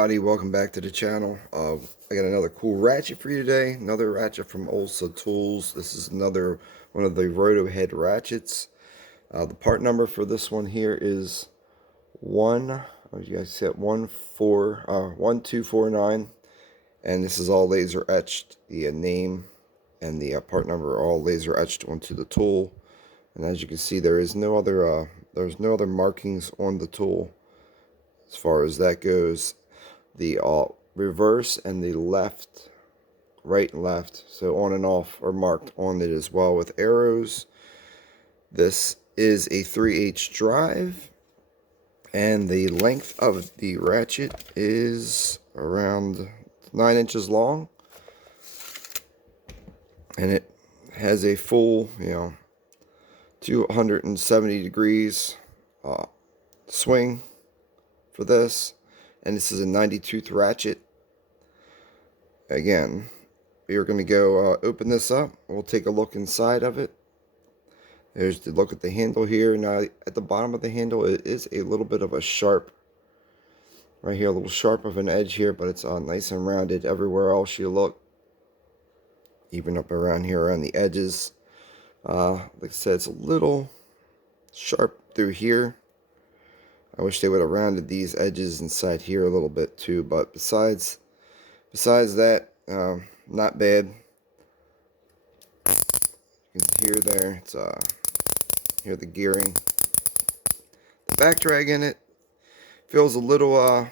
everybody, welcome back to the channel. I got another cool ratchet for you today. Another ratchet from Olsa Tools. This is another one of the roto head ratchets. The part number for this one here is 1249, and this is all laser etched. The name and the part number are all laser etched onto the tool. And as you can see, there's no other markings on the tool. As far as that goes, the reverse and the left, right and left, so on and off, are marked on it as well with arrows. This is a 3/8 drive, and the length of the ratchet is around 9 inches long, and it has a full, 270 degrees swing for this, and this is a 90-tooth ratchet. Again, we are going to go open this up. We'll take a look inside of it. There's the look at the handle here. Now at the bottom of the handle, it is a little bit of a sharp, right here, a little sharp of an edge here, but it's nice and rounded everywhere else you look, even up around here around the edges. Like I said, it's a little sharp through here. I wish they would have rounded these edges inside here a little bit too, but besides that, not bad. You can hear there, it's hear the gearing. The back drag in it feels a little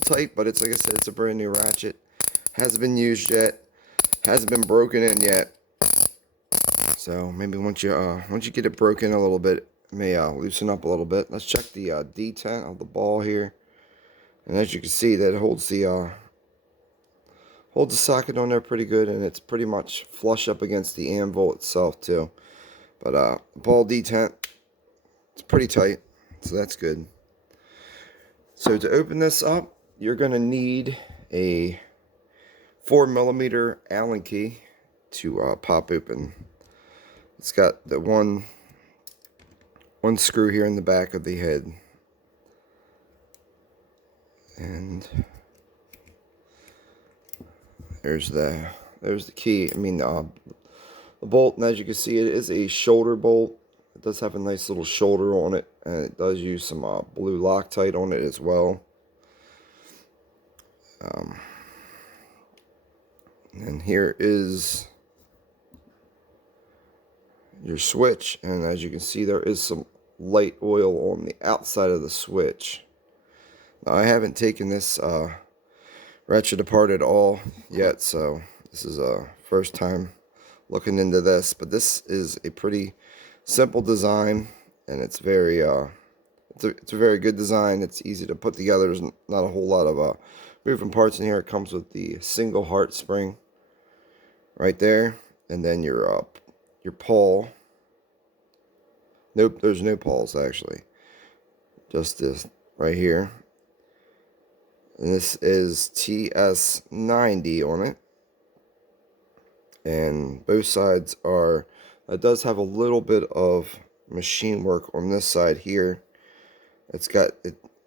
tight, but it's, like I said, it's a brand new ratchet. Hasn't been used yet, hasn't been broken in yet. So maybe once you get it broken a little bit, it may loosen up a little bit. Let's check the detent of the ball here, and as you can see, that holds the socket on there pretty good, and it's pretty much flush up against the anvil itself too. But ball detent, it's pretty tight, so that's good. So to open this up, you're going to need a 4mm Allen key to pop open. It's got the one screw here in the back of the head, and there's the key. I mean, the bolt, and as you can see, it is a shoulder bolt. It does have a nice little shoulder on it, and it does use some blue Loctite on it as well. And here is your switch, and as you can see, there is some light oil on the outside of the switch. Now, I haven't taken this ratchet apart at all yet, so this is a first time looking into this, but this is a pretty simple design, and it's very it's a very good design. It's easy to put together. There's not a whole lot of moving parts in here. It comes with the single heart spring right there, and then your pawl. Nope, there's no pawls actually, just this right here. And this is TS90 on it, and both sides are, it does have a little bit of machine work on this side here. It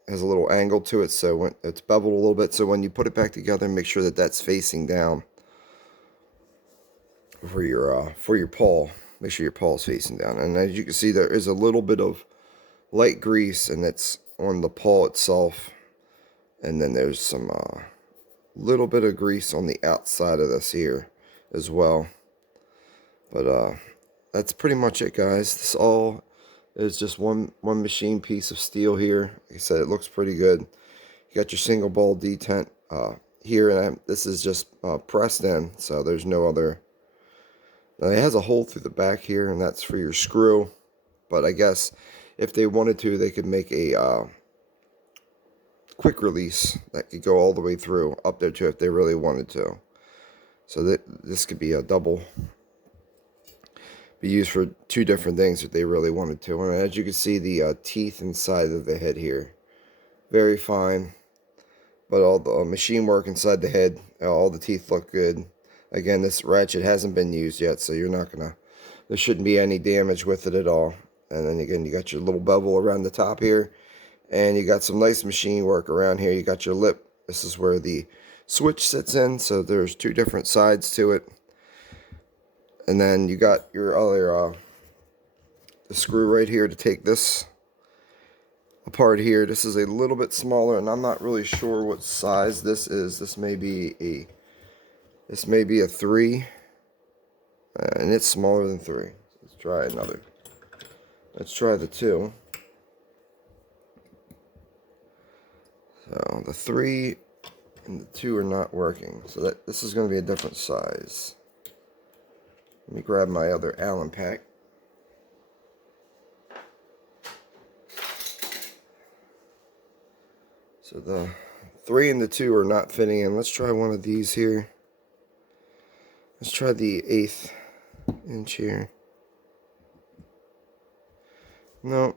has a little angle to it, so when it's beveled a little bit, so when you put it back together, make sure that that's facing down for your pawl. Make sure your paw is facing down, and as you can see, there is a little bit of light grease, and it's on the paw itself. And then there's some little bit of grease on the outside of this here as well. But that's pretty much it, guys. This all is just one machine piece of steel here. Like I said, it looks pretty good. You got your single ball detent here, and this is just pressed in, so there's no other. Now, it has a hole through the back here, and that's for your screw. But I guess if they wanted to, they could make a quick release that could go all the way through up there too if they really wanted to. So this could be be used for two different things if they really wanted to. And as you can see, the teeth inside of the head here, very fine, but all the machine work inside the head, all the teeth look good. Again, this ratchet hasn't been used yet, so there shouldn't be any damage with it at all. And then again, you got your little bevel around the top here, And you got some nice machine work around here. You got your lip. This is where the switch sits in, so there's two different sides to it. And then you got your other the screw right here to take this apart here. This is a little bit smaller, and I'm not really sure what size this is. This may be a 3, and it's smaller than 3. Let's try another. Let's try the 2. So the 3 and the 2 are not working. So this is going to be a different size. Let me grab my other Allen pack. So the 3 and the 2 are not fitting in. Let's try one of these here. Let's try the 1/8 inch here. No.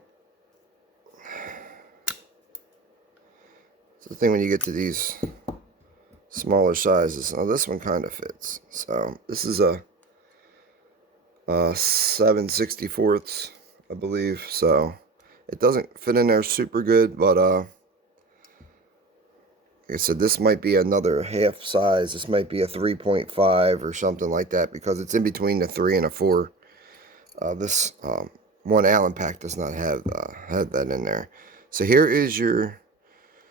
It's the thing when you get to these smaller sizes. Now this one kind of fits. So this is a 7/64, I believe. So it doesn't fit in there super good, but like I said, this might be another half size. This might be a 3.5 or something like that, because it's in between the 3 and a 4. This one Allen pack does not have that in there. So here is your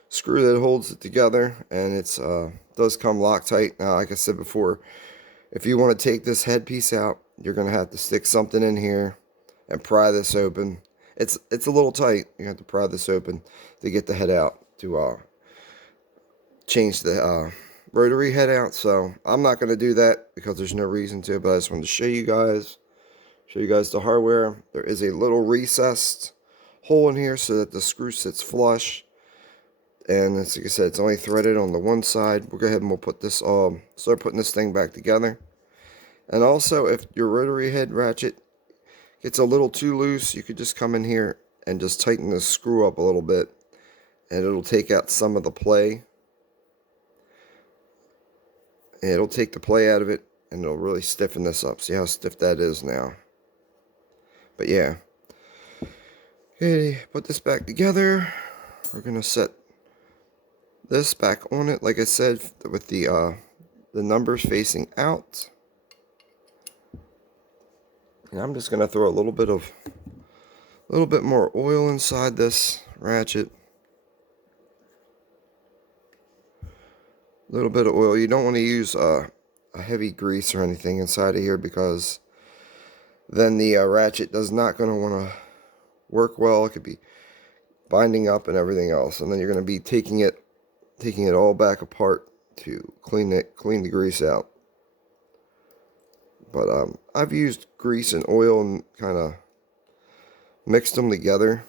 screw that holds it together, and it's does come Loctite. Now, like I said before, if you want to take this headpiece out, you're going to have to stick something in here and pry this open. It's a little tight. You have to pry this open to get the head out, to change the rotary head out. So I'm not going to do that because there's no reason to, but I just wanted to show you guys the hardware. There is a little recessed hole in here so that the screw sits flush. And as like I said, it's only threaded on the one side. We'll go ahead and we'll put this start putting this thing back together. And also, if your rotary head ratchet gets a little too loose, you could just come in here and just tighten the screw up a little bit, and it'll take out some of the play. And it'll take the play out of it, and it'll really stiffen this up. See how stiff that is now. But yeah. Okay, put this back together. We're gonna set this back on it, like I said, with the numbers facing out. And I'm just gonna throw a little bit more oil inside this ratchet. A little bit of oil. You don't want to use a heavy grease or anything inside of here, because then the ratchet does not going to want to work well. It could be binding up and everything else, and then you're going to be taking it all back apart to clean the grease out. But I've used grease and oil and kind of mixed them together,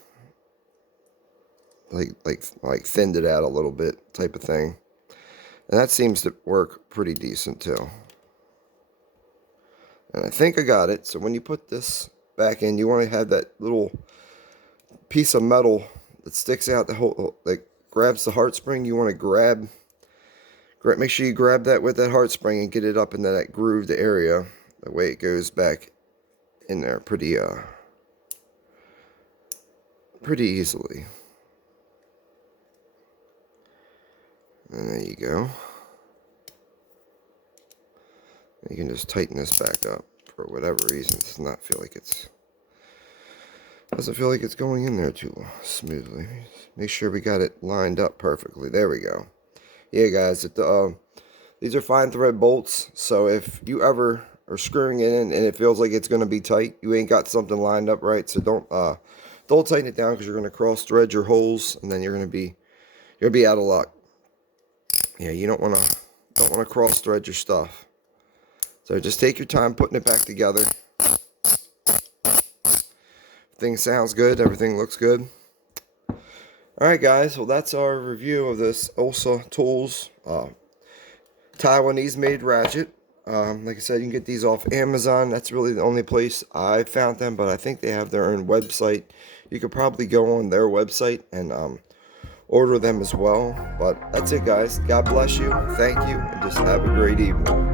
like thinned it out a little bit type of thing. And that seems to work pretty decent too. And I think I got it. So when you put this back in, you want to have that little piece of metal that sticks out that grabs the heart spring. You want to make sure you grab that with that heart spring and get it up into that grooved area. That way it goes back in there pretty easily. And there you go. You can just tighten this back up. For whatever reason, it does not feel like doesn't feel like it's going in there too smoothly. Make sure we got it lined up perfectly. There we go. Yeah, guys, these are fine thread bolts. So if you ever are screwing it in and it feels like it's going to be tight, you ain't got something lined up right. So don't tighten it down, because you're going to cross thread your holes, and then you're going to be out of luck. Yeah, you don't want to cross thread your stuff. So just take your time putting it back together. Everything sounds good. Everything looks good. Alright, guys. Well, that's our review of this Olsa Tools Taiwanese made ratchet. Like I said, you can get these off Amazon. That's really the only place I found them, but I think they have their own website. You could probably go on their website and order them as well. But that's it, guys. God bless you. Thank you. And just have a great evening.